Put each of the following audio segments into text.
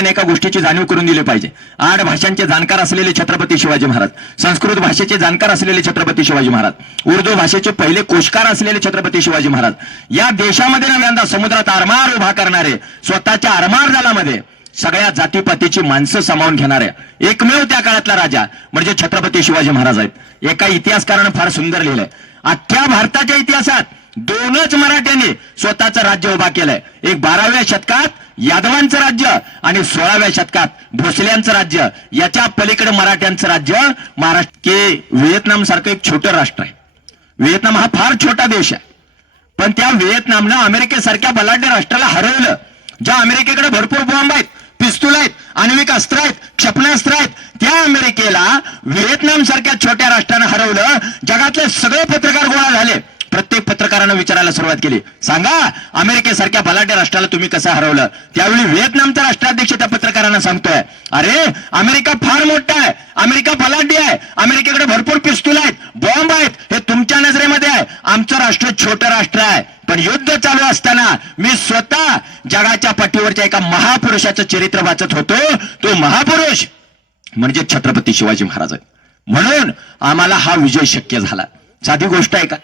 सगळ्यांनी एका गोष्टीची जाणीव करून दिली पाहिजे. 8 भाषांचे जाणकार असलेले छत्रपती शिवाजी महाराज, संस्कृत भाषेचे जाणकार असलेले छत्रपती शिवाजी महाराज, उर्दू भाषेचे पहिले कोशकार असलेले छत्रपती शिवाजी महाराज, या देशामध्ये नव्यांदा समुद्रात आरमार उभा करणारे, स्वतःच्या आरमार जालामध्ये सगळ्या जातीपातीची माणसं सामावून घेणाऱ्या एकमेव त्या काळातला राजा म्हणजे छत्रपती शिवाजी महाराज आहेत. एका इतिहासकारानं फार सुंदर लिहिलंय, अख्ख्या भारताच्या इतिहासात 2च मराठ्यांनी स्वतःचं राज्य उभा केलंय. एक 12व्या शतकात यादवांचं राज्य आणि 16व्या शतकात भोसल्यांचं राज्य. याच्या पलीकडे मराठ्यांचं राज्य महाराष्ट्र. की व्हिएतनाम सारखं एक छोटं राष्ट्र आहे. व्हिएतनाम हा फार छोटा देश आहे, पण त्या व्हिएतनामनं अमेरिकेसारख्या बलाढ्य राष्ट्राला हरवलं. ज्या अमेरिकेकडे भरपूर बॉम्ब आहेत, पिस्तूल आहेत, आण्विक अस्त्र आहेत, क्षेपणास्त्र आहेत, त्या अमेरिकेला व्हिएतनाम सारख्या छोट्या राष्ट्रानं हरवलं. जगातले सगळे पत्रकार गोळा झाले. प्रत्येक पत्रकारानं विचारायला सुरुवात केली, सांगा अमेरिकेसारख्या बलाढ्य राष्ट्राला तुम्ही कसं हरवलं. त्यावेळी व्हिएतनामचा राष्ट्राध्यक्ष त्या पत्रकारांना सांगतोय, अरे अमेरिका फार मोठा आहे, अमेरिका बलाढ्य आहे, अमेरिकेकडे भरपूर पिस्तूल आहेत, बॉम्ब आहेत, हे तुमच्या नजरेमध्ये आहे. आमचं राष्ट्र छोटं राष्ट्र आहे, पण युद्ध चालू असताना मी स्वतः जगाच्या पाठीवरच्या एका महापुरुषाचं चरित्र वाचत होतो. तो महापुरुष म्हणजे छत्रपती शिवाजी महाराज आहेत. म्हणून आम्हाला हा विजय शक्य झाला. साधी गोष्ट आहे का?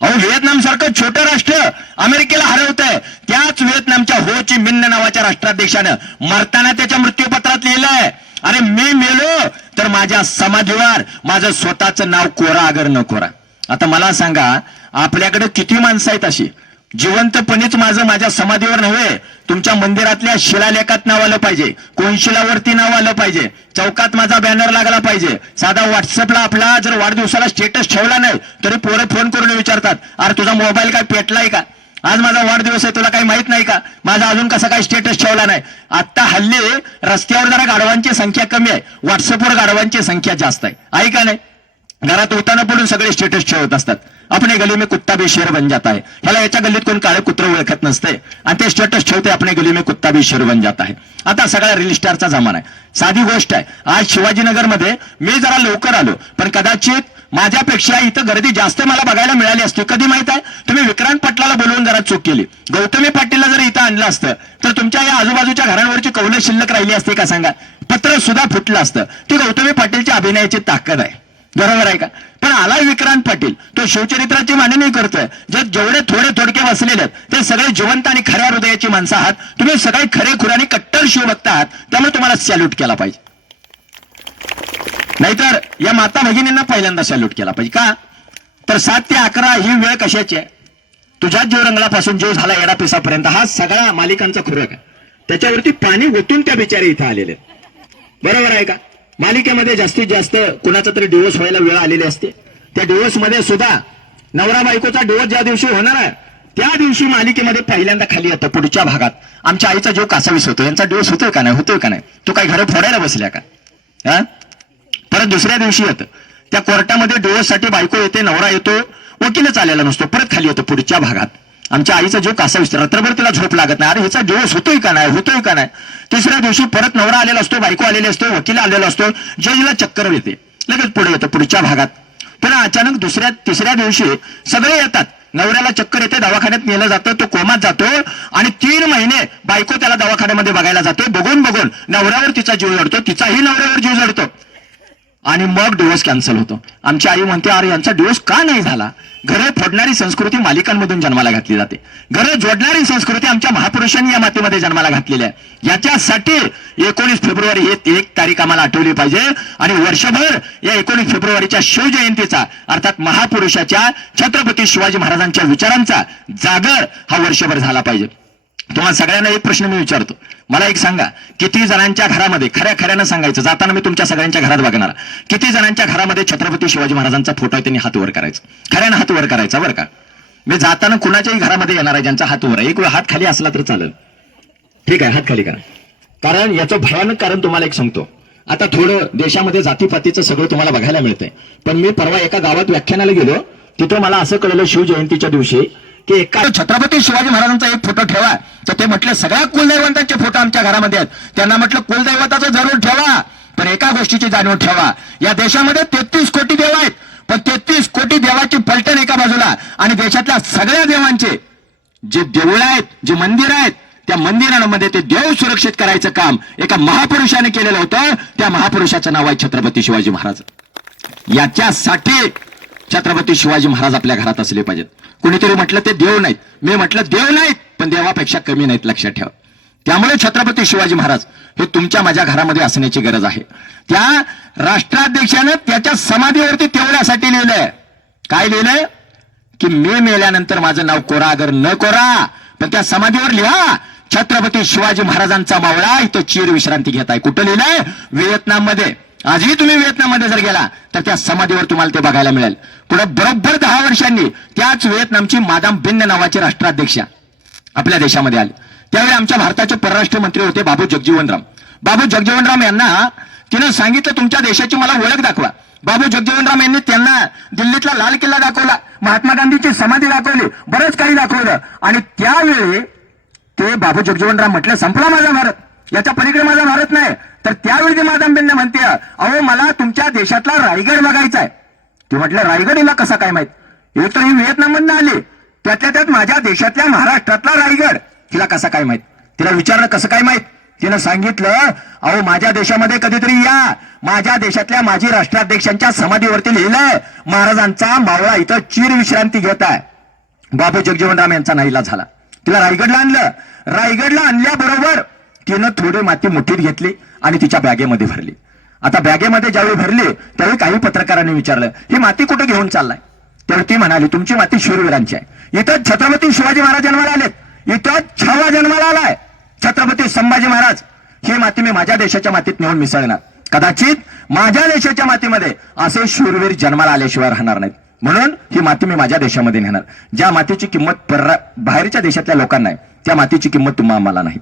अहो, व्हिएतनाम सारखं छोटं राष्ट्र अमेरिकेला हरवत आहे. त्याच व्हिएतनामच्या हो ची मिन्न नावाच्या राष्ट्राध्यक्षानं मरताना त्याच्या मृत्यूपत्रात लिहिलंय, अरे मी मेलो तर माझ्या समाधीवर माझं स्वतःचं नाव कोरा अगर न कोरा. आता मला सांगा, आपल्याकडे किती माणसं आहेत अशी जिवंतपणीच माझ्या समाधीवर नव्हे, तुमच्या मंदिरातल्या शिलालेखात नाव आलं पाहिजे, कोनशिलावरती नाव आलं पाहिजे, चौकात माझा बॅनर लागला पाहिजे. साधा व्हॉट्सअपला आपला जर वाढदिवसाला स्टेटस ठेवला नाही तरी पोरं फोन करून विचारतात, अरे तुझा मोबाईल काय पेटलाय का, आज माझा वाढदिवस आहे, तुला काही माहित नाही का, माझा अजून कसा काही स्टेटस ठेवला नाही. आता हल्ली रस्त्यावर जरा गाढवांची संख्या कमी आहे, व्हॉट्सअपवर गाढवांची संख्या जास्त आहे का नाही. घरात उताना पडून सगळे स्टेटस ठेवत असतात, अपने गली में कुत्ता भी शेर बन जाता है. ह्याला याच्या गल्लीत कोण काळे कुत्र ओळखत नसते आणि ते स्टेटस ठेवते, अपने गली में कुत्ता भी शेर बन जाता है. आता सगळा रील स्टारचा जमाना आहे. साधी गोष्ट आहे, आज शिवाजीनगरमध्ये मी जरा लवकर आलो, पण कदाचित माझ्यापेक्षा इथं गर्दी जास्त मला बघायला मिळाली असती. कधी माहित आहे, तुम्ही विक्रांत पाटलाला बोलवून जरा चूक केली. गौतमी पाटीलला जर इथं आणलं असतं तर तुमच्या या आजूबाजूच्या घरांवरची कौलं शिल्लक राहिली असते का सांगा. पत्र सुद्धा फुटलं असतं. ती गौतमी पाटीलच्या अभिनयाची ताकद आहे, बरोबर आहे का. पण आला विक्रांत पाटील, तो शिवचरित्राची मांडणी करतोय. जेवढे थोडके बसलेले आहेत ते सगळे जिवंत आणि खऱ्या हृदयाची माणसं आहात. तुम्ही सगळे खरे आणि कट्टर शिवभक्त आहात, त्यामुळे तुम्हाला सॅल्यूट केला पाहिजे. नाहीतर या माता भगिनींना पहिल्यांदा सॅल्यूट केला पाहिजे. का तर 7 ते 11 ही वेळ कशाची आहे, तुझ्या जीव रंगलापासून जीव झाला येडा पिसापर्यंत हा सगळा मालिकांचा खुराक आहे. त्याच्यावरती पाणी ओतून त्या बिचारे इथं आलेले, बरोबर आहे का. मालिकेमध्ये जास्तीत जास्त कुणाचा तरी डिवोर्स व्हायला वेळ आलेली असते. त्या डिवोर्स मध्ये सुद्धा नवरा बायकोचा डिवोर्स ज्या दिवशी होणार आहे त्या दिवशी मालिकेमध्ये पहिल्यांदा खाली येतं पुढच्या भागात, आमच्या आईचा जीव कासावीस होतो, यांचा डिवोर्स होतोय का नाही, तू काही घरं फोडायला बसल्या का. परत दुसऱ्या दिवशी येतं, त्या कोर्टामध्ये डिवोर्स साठी बायको येते, नवरा येतो, वकीलच आलेला नसतो, परत खाली येतो पुढच्या भागात, आमच्या आईचा जीव कासावीस, रात्रभर तिला झोप लागत नाही, अरे ह्याचा डिवोर्स होतोय का नाही. तिसऱ्या दिवशी परत नवरा आलेला असतो, बायको आलेली असतो, वकील आलेला असतो, जजला चक्कर येते, लगेच पुढे येतं पुढच्या भागात. पण अचानक तिसऱ्या दिवशी सगळे येतात, नवऱ्याला चक्कर येते, दवाखान्यात नेलं जातं, तो कोमात जातो आणि 3 महिने बायको त्याला दवाखान्यामध्ये बघायला जाते. बघून नवऱ्यावर तिचा जीव जडतो, तिचाही नवऱ्यावर जीव जडतो आणि मग डिवोर्स कॅन्सल होतो. आमची आई म्हणते, अरे यांचा डिवोर्स का नाही झाला. घरे फोडणारी संस्कृती मालिकांमधून जन्माला घातली जाते, घरे जोडणारी संस्कृती आमच्या महापुरुषांनी या मातीमध्ये जन्माला घातलेली आहे. याच्यासाठी 19 फेब्रुवारी ही एक तारीख आम्हाला आठवली पाहिजे आणि वर्षभर या 19 फेब्रुवारीच्या शिवजयंतीचा अर्थात महापुरुषाच्या छत्रपती शिवाजी महाराजांच्या विचारांचा जागर हा वर्षभर झाला पाहिजे. तुम्हाला सगळ्यांना एक प्रश्न मी विचारतो, मला एक सांगा, किती जणांच्या घरामध्ये, खऱ्यानं सांगायचं, जाताना मी तुमच्या सगळ्यांच्या घरात बघणार, किती जणांच्या घरामध्ये छत्रपती शिवाजी महाराजांचा फोटो आहे, त्यांनी हात वर करायचा, खऱ्यानं हात वर करायचा बरं का. मी जाताना कुणाच्याही घरामध्ये येणार आहे ज्यांचा हात वर आहे, एक वेळ हात खाली असला तर चालेल, ठीक आहे, हात खाली करा. कारण याचं भयानक कारण तुम्हाला एक सांगतो. आता थोडं देशामध्ये जातीपातीचं सगळं तुम्हाला बघायला मिळतंय, पण मी परवा एका गावात व्याख्यानाला गेलो, तिथं मला असं कळलं शिवजयंतीच्या दिवशी की एका छत्रपती शिवाजी महाराजांचा एक फोटो ठेवा, तर ते म्हटलं सगळ्या कुलदैवतांचे फोटो आमच्या घरामध्ये आहेत. त्यांना म्हटलं कुलदैवताचं जरूर ठेवा, पण एका गोष्टीची जाणीव ठेवा, या देशामध्ये 33 कोटी देव आहेत, पण 33 कोटी देवाची पलटण एका बाजूला आणि देशातल्या सगळ्या देवांचे जे देऊळ आहेत, जे मंदिर आहेत, त्या मंदिरांमध्ये ते देव सुरक्षित करायचं काम एका महापुरुषाने केलेलं होतं. त्या महापुरुषाचं नाव आहे छत्रपती शिवाजी महाराज. याच्यासाठी छत्रपती शिवाजी महाराज आपल्या घरात असले पाहिजेत. कुणीतरी म्हटलं ते देव नाहीत, मी म्हटलं देव नाहीत पण देवापेक्षा कमी नाहीत, लक्षात ठेवा. त्यामुळे छत्रपती शिवाजी महाराज हे तुमच्या माझ्या घरामध्ये असण्याची गरज आहे. त्या राष्ट्राध्यक्षानं त्याच्या समाधीवरती तेवढ्यासाठी लिहिलंय, काय लिहिलंय की मी मेल्यानंतर माझं नाव कोरा अगर न कोरा, पण त्या समाधीवर लिहा छत्रपती शिवाजी महाराजांचा मावळा इथं चिर विश्रांती घेत आहे. कुठं लिहिलंय? व्हिएतनाम मध्ये. आजही तुम्ही व्हिएतनाममध्ये जर गेला तर त्या समाधीवर तुम्हाला ते बघायला मिळेल. पुढे बरोबर 10 वर्षांनी त्याच व्हिएतनामची मादाम बिन्न नावाचे राष्ट्राध्यक्ष आपल्या देशामध्ये आले. त्यावेळी आमच्या भारताचे परराष्ट्र मंत्री होते बाबू जगजीवनराम. बाबू जगजीवनराम यांना तिनं सांगितलं तुमच्या देशाची मला ओळख दाखवा. बाबू जगजीवनराम यांनी त्यांना दिल्लीतला लाल किल्ला दाखवला, महात्मा गांधीची समाधी दाखवली, बरंच काही दाखवलं. आणि त्यावेळी ते बाबू जगजीवनराम म्हटलं संपला माझा भारत, याच्या पलीकडे माझा भारत नाही. तर त्यावेळी ते मादाम बिन्न म्हणते अहो मला तुमच्या देशातला रायगड बघायचा आहे. ते म्हटलं रायगड हिला कसा काय माहित, हे तर ही व्हिएतनाम मधून आली, त्यातल्या त्यात माझ्या देशातल्या महाराष्ट्रातला रायगड तिला कसा काय माहित. तिला विचारलं कसं काय माहित, तिनं सांगितलं अहो माझ्या देशामध्ये कधीतरी या, माझ्या देशातल्या माजी राष्ट्राध्यक्षांच्या समाधीवरती लिहिलंय महाराजांचा मावळा इथं चिर विश्रांती घेत आहे. बाबू जगजीवनराम यांचा नाईलाज झाला, तिला रायगडला आणलं. रायगडला आणल्याबरोबर तिनं थोडी माती मुठीत घेतली आणि तिच्या बॅगेमध्ये भरली. आता बॅगेमध्ये ज्यावेळी भरली त्यावेळी काही पत्रकारांनी विचारलं ही माती कुठे घेऊन चाललाय. त्यावेळी ती म्हणाली तुमची माती शूरवीरांची आहे. इथं छत्रपती शिवाजी महाराज जन्माला आलेत, इथं छावा जन्माला आलाय छत्रपती संभाजी महाराज. ही माती मी माझ्या देशाच्या मातीत नेऊन मिसळणार. कदाचित माझ्या देशाच्या मातीमध्ये असे शूरवीर जन्माला आल्याशिवाय राहणार नाहीत, म्हणून ही माती मी माझ्या देशामध्ये नेणार. ज्या मातीची किंमत बाहेरच्या देशातल्या लोकांना आहे त्या मातीची किंमत तुम्हा आम्हाला नाही.